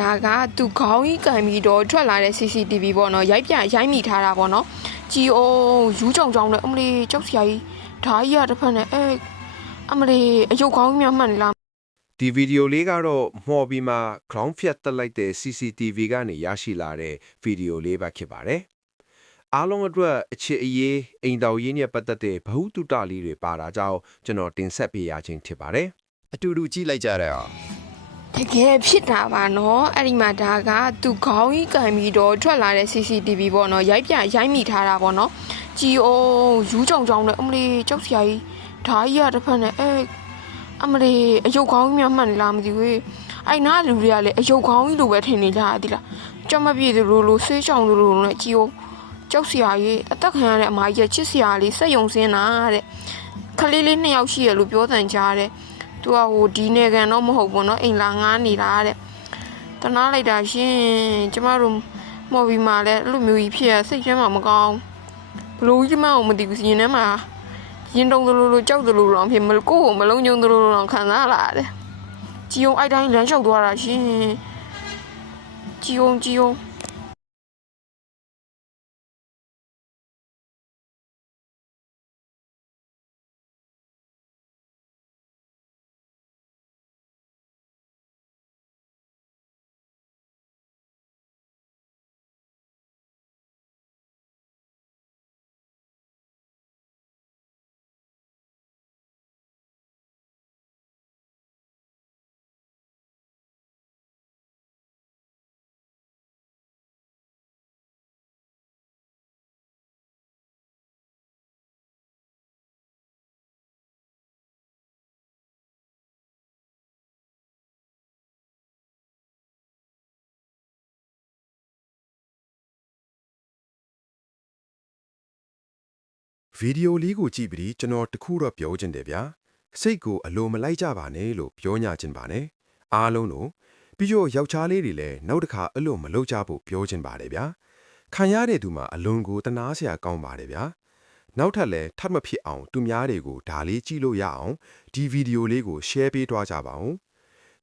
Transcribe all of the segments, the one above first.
ဒါကသူခေါင်းကြီးကန်ပြီးတော့ထွက်လာတဲ့ CCTV ပေါ့နော်ရိုက်မိထားတာပေါ့နော်ကြည်အောင်ယူးကြောင်ကြောင်နဲ့အမလေးကြောက်စရာကြီးဓာကြီးရတစ်ဖက်နဲ့အမလေးအယုတ်ခေါင်းကြီးများမှန်နေလားဒီဗီဒီယိုလေးကတော့မှော်ပြီးမှ ground ဖြတ်တက်လိုက်တဲ့ CCTV ကနေရရှိလာတဲ့ဗီဒီယိုလေးပဲဖြစ်ပါတယ်အားလုံးအတွက်အချစ်အရေးအိမ်တော်ရေးနဲ့ပတ်သက်တဲ့ဗဟုသုတလေးတွေပါတာကြောင့်ကျွန်တော်တင်ဆက်ပေးရခြင်းဖြစ်ပါတယ်အတူတူကြည့်လိုက်ကြရအောင်တကယ်ဖြစ်တာပါနော်အဲ့ဒီမှာဒါကသူခေါင်းကြီးကန်ပြီးတော့ထွက်လာတဲ့ CCTV ပေါ့နော်ရိုက်မိထားတာပေါ့နော်ကြည်အောင်ယူးကြောင်ကြောင်နဲ့အမလေးကြောက်စရာကြီးဓာကြီးရတစ်ဖက်နဲ့အမလေးအယုတ်ခေါင်းကြီးများမှန်နေလားမသိဘူးအဲ့နားလူတွေကလည်းအယုတ်ခေါင်းကြီးလိုပဲထင်နေကြရသည်လားကြက်မပြေသူလိုဆေးချောင်လိုနဲ့ကြည်အောင်ကြောက်စရာကြီးအသက်ခံရတဲ့အမကြီးချစ်စရာလေးစက်ယုံစင်းတာတဲ့ခလေးလေး2ယောက်ရှိရလို့ပြောတန်ကြားတယ်သူကဟိုဒီနေကန်တော့မဟုတ်ဘူးเนาะအိမ်လာငားနေတာတဲ့တနာလိုက်တာရှင်ကျမတို့မော်ဘီမှာလည်းအဲ့လိုမျိုးကြီးဖြစ်ရစိတ်ထဲမှာမကောင်းဘလို့ကြီးမအောင်မသိဘူးရင်ထဲမှာရင်တုံလိုကြောက်လိုတော့ဖြစ်မလို့ကိုယ့်ကိုမလုံးညုံလိုတော့ခံစားလာတယ်ကြည်ုံအဲ့တိုင်းလမ်းလျှောက်သွားတာရှင်ကြည်ုံဗီဒီယိုလေးကိုကြည့်ပြီးကျွန်တော်တခုတော့ပြောချင်တယ်ဗျာစိတ်ကိုအလိုမလိုက်ကြပါနဲ့လို့ပြောညချင်ပါနဲ့အားလုံးတို့ပြီးတော့ယောက်ျားလေးတွေလည်းနောက်တစ်ခါအဲ့လိုမလုပ်ကြဖို့ပြောချင်ပါတယ်ဗျာခံရတဲ့သူမှာအလွန်ကိုတနာစရာကောင်းပါတယ်ဗျာနောက်ထပ်လည်းထပ်မဖြစ်အောင်သူများတွေကိုဒါလေးကြည့်လို့ရအောင်ဒီဗီဒီယိုလေးကို share ပေးသွားကြပါဦး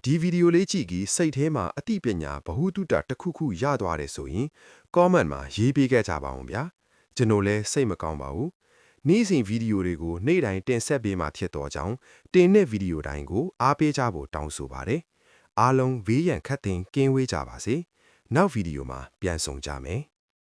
ဒီဗီဒီယိုလေးကြည့်ပြီးစိတ်ထဲမှာအသိပညာဗဟုသုတတစ်ခုခုရသွားတယ်ဆိုရင် comment မှာရေးပေးခဲ့ကြပါဦးဗျာကျွန်တော်လည်းစိတ်မကောင်းပါဘူးနေ့စဉ်ဗီဒီယိုတွေကိုနေ့တိုင်းတင်ဆက်ပေးမှဖြစ်တော့ကြောင်းတင်တဲ့ဗီဒီယိုတိုင်းကိုအားပေးကြဖို့တောင်းဆိုပါတယ်အားလုံးဘေးရန်ခတ်သိမ်းကင်းဝေးကြပါစေနောက်ဗီဒီယိုမှာပြန်ဆုံကြမယ်